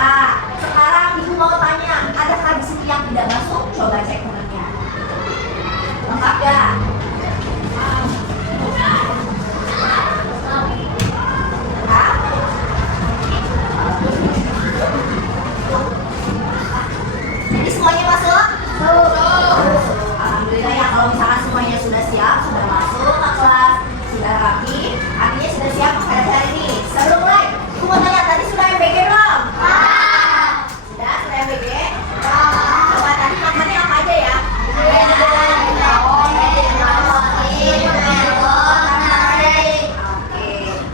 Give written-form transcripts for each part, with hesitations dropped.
Nah, sekarang ibu mau tanya, adakah di sini yang tidak masuk? Coba cek temannya. Lengkap gak? Jadi semuanya masuk? Alhamdulillah ya, kalau misalkan semuanya sudah siap, sudah masuk ke kelas, sudah rapi, artinya sudah siap menghadapi hari ini. Sebelum mulai, aku mau tanya, tadi sudah MBG belum? Sudah MBG? Coba tadi makannya apa aja ya? Oke,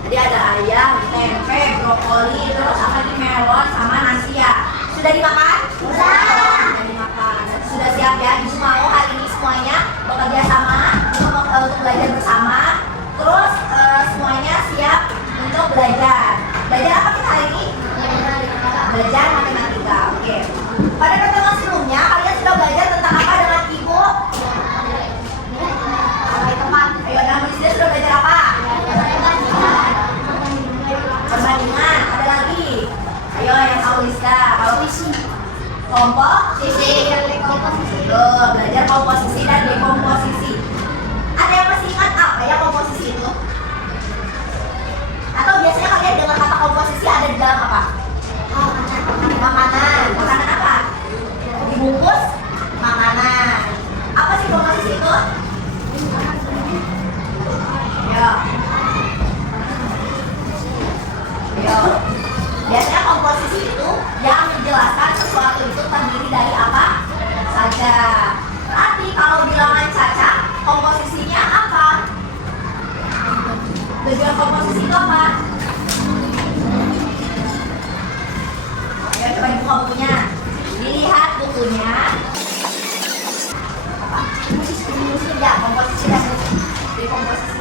tadi ada ayam, tempe, brokoli, terus apa nih, melon, sama nasi ya. Sudah dimakan? Sudah dimakan. Sudah siap ya? Ibu mau hari ini semuanya bekerja sama untuk belajar bersama. Terus semuanya siap untuk belajar. Belajar apa kita hari ini? Belajar matematika. Oke. Pada pertemuan sebelumnya kalian sudah belajar tentang apa dengan ibu? Teman. Ayo, nama sudah belajar apa? Perbandingan. Ada lagi? Ayo yang tahu Rizka. Komposisi. Tuh, belajar komposisi dan dekomposisi. Ada yang masih ingat apa ya komposisi itu? Atau biasanya kalian dengar kata komposisi ada di dalam apa? Makanan. Makanan apa? Dibungkus makanan. Apa sih komposisi itu? Yo. Biasanya komposisi itu yang menjelaskan sesuatu itu terdiri dari apa saja. Berarti kalau bilangan caca, komposisinya apa? Tujuan komposisi itu apa? Ayo coba dibuka bukunya. Dilihat bukunya. Apa? Musik ya, komposisi dan dekomposisi.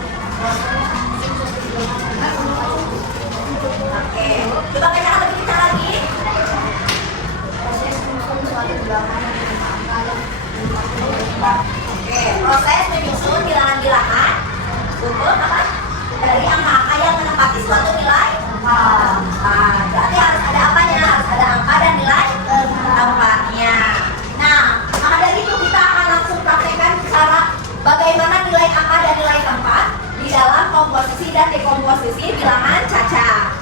Oke, coba kerjakan lebih kita lagi. Oke, proses menyusun bilangan-bilangan untuk apa? Dari angka-angka yang menempati suatu nilai. Berarti harus ada apanya? Harus ada angka dan nilai tempatnya. Nah, maka dari itu kita akan langsung praktekkan cara bagaimana nilai angka dan nilai tempat di dalam komposisi dan dekomposisi bilangan caca.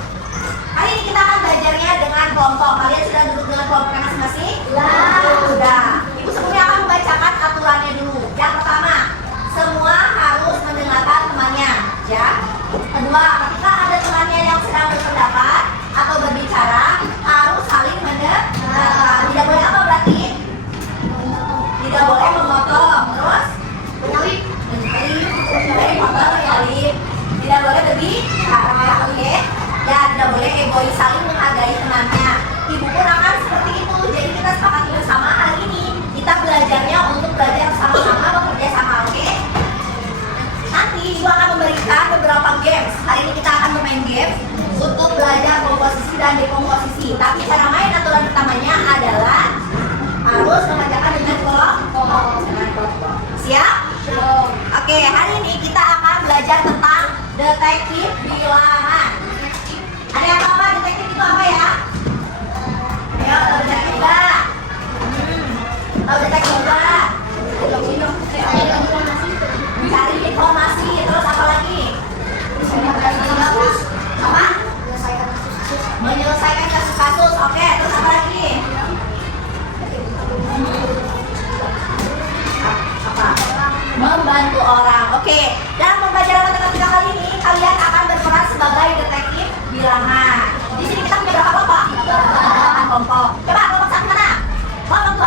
Hari ini kita akan belajarnya dengan kelompok. Kalian sudah duduk dengan kelompoknya masing-masing? Sudah. Ibu sebelumnya akan membacakan aturannya dulu. Yang pertama, semua harus mendengarkan temannya, ya. Kedua, ketika ada temannya yang sedang berpendapat atau berbicara, harus saling mendengarkan. Tidak boleh apa berarti? Tidak boleh memotong. Terus? Menyalip. Tidak boleh berbicara, oke? Dan tidak boleh egois, saling menghargai temannya. Ibu pun akan seperti itu. Jadi kita sepakati bersama hari ini kita belajarnya untuk belajar sama-sama, bekerja sama, oke? Nanti ibu akan memberikan beberapa games. Hari ini kita akan bermain games untuk belajar komposisi dan dekomposisi. Tapi cara main aturan pertamanya adalah harus mengerjakan dengan kelompok. Siap? Oke, hari ini kita akan belajar tentang detektif bilangan. Ada yang tahu apa detektif itu apa ya? Ayo, tahu detektif nggak? Tahu detektif nggak? Cari informasi, terus apa lagi? Apa? Menyelesaikan kasus-kasus, oke, terus apa lagi? Apa? Membantu orang, oke. Dalam pembelajaran matematika kali ini, kalian akan berperan sebagai detektif bilangan. Di sini kita punya berapa kelompok? 8 kelompok. Coba kelompok satu mana? Kelompok 2,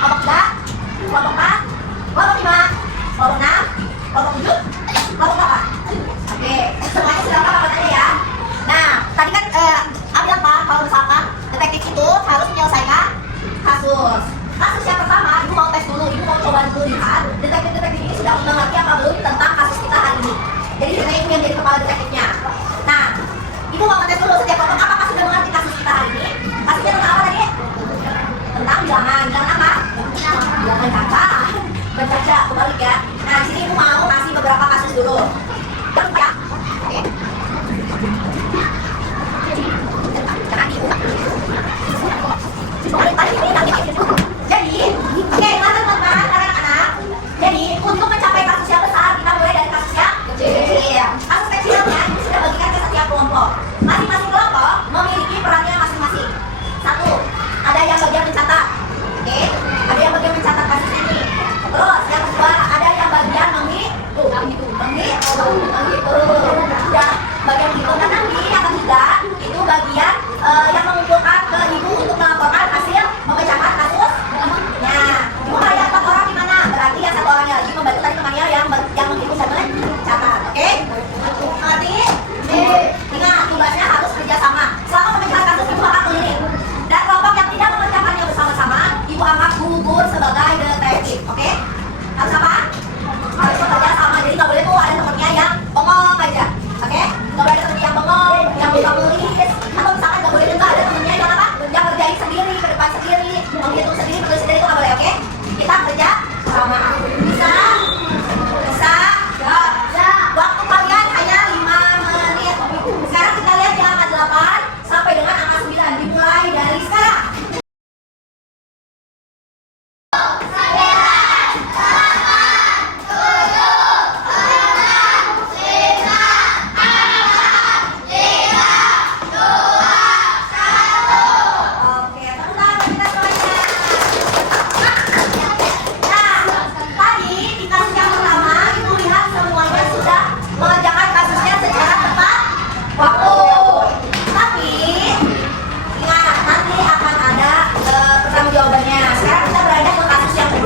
kelompok 3, kelompok 4, kelompok 5, kelompok 6, kelompok 7, kelompok 8. Oke, semuanya sudah apa aja ya? Nah, tadi kan ambil apa? Kalau misalkan detektif itu harus menyelesaikan kasus. Kasus yang pertama, ibu mau tes dulu, ibu mau coba dulu lihat detektif-detektif ini sudah mengerti apa belum tentang kasus kita hari ini. Jadi sebenarnya ibu yang jadi kepala detektifnya. Nah, ibu mau tes dulu setiap kelompok apakah sudah mengerti kasus kita hari ini? Kasusnya tentang apa tadi? Tentang bilangan. Bilangan apa? Bilangan caca. Bercaca, kebalik ya. Nah, di sini ibu mau kasih beberapa kasus dulu. Jangan lupa ya. Oke. Jangan ibu.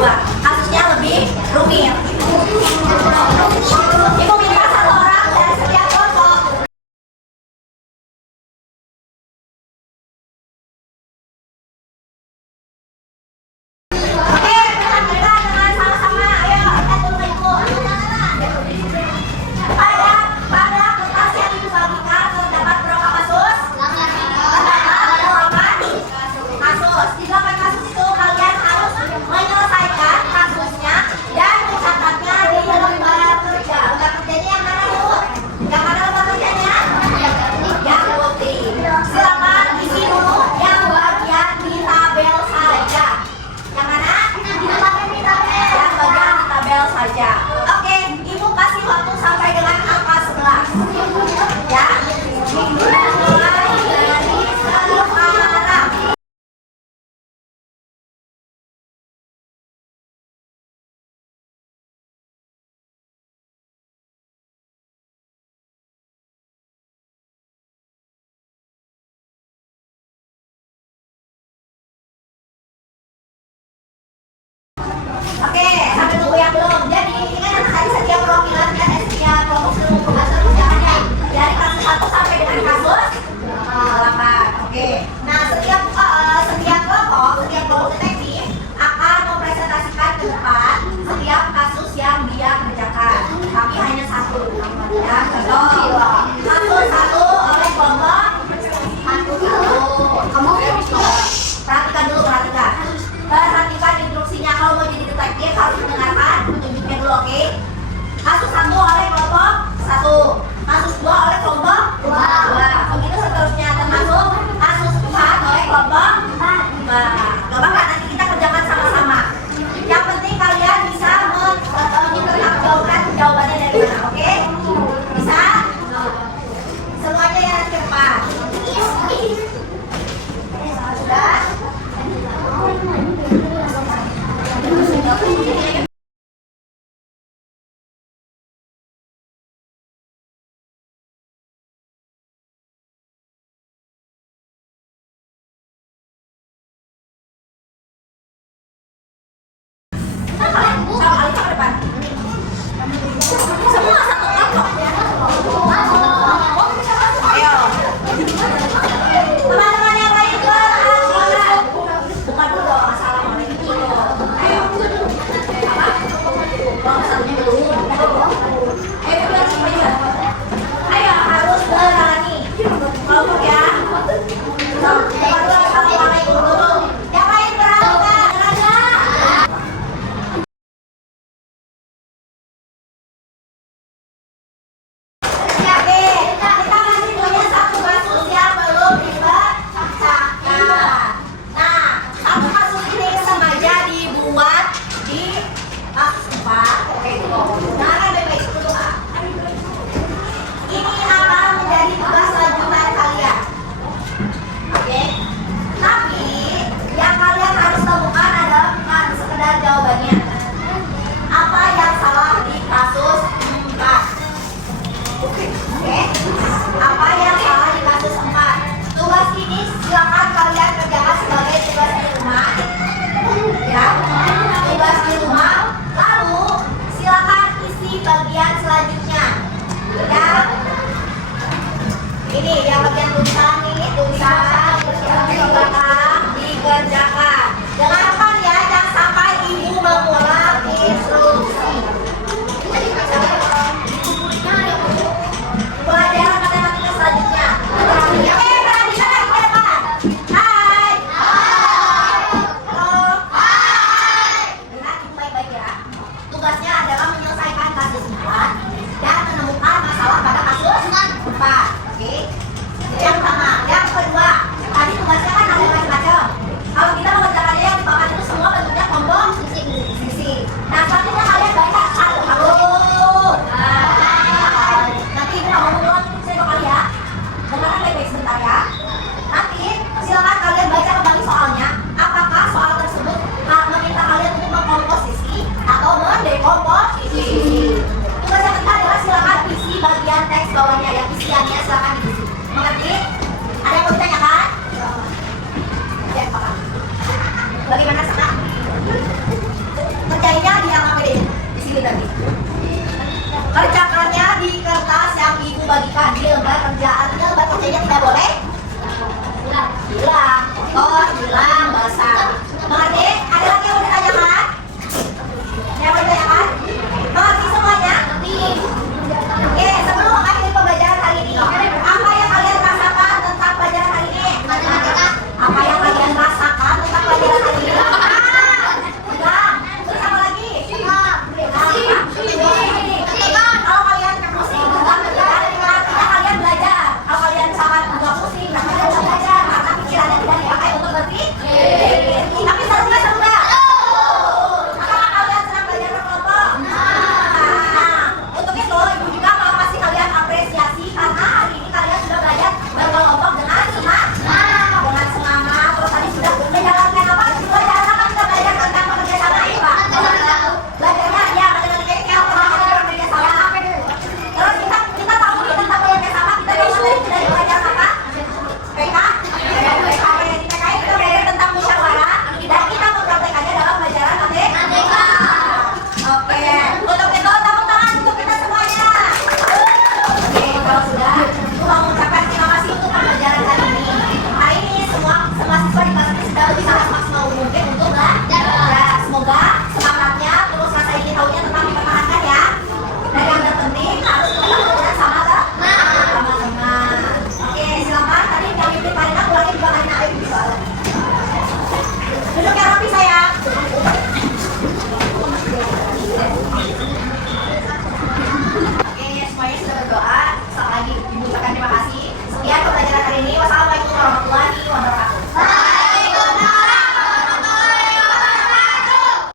2. Kasusnya lebih rumit. Ibu minta 1 orang dari setiap kelompok. Oke, kita dengan sama-sama. Ayo, kita tunggu ibu. Pada kertas yang ibu bagikan terdapat berapa kasus? 8 kasus. Di 8 kasus itu kalian harus menyelesaikan kasusnya dan mencatatnya di lembar kerja. Lembar kerjanya yang mana bu? Yang mana lembar kerjanya? Yang putih. Silakan isi dulu yang bagian di tabel saja. Yang mana? Yang bagian di tabel saja. Oke, ibu kasih waktu sampai dengan angka 11. Ya. Mulai dari sekarang. Oke, sampai tunggu yang belum. Jadi ini kan tadi setiap perwakilan dan setiap kelompok ilmu pembahasan ucapannya dari kasus 1 sampai dengan kasus 8. Oke.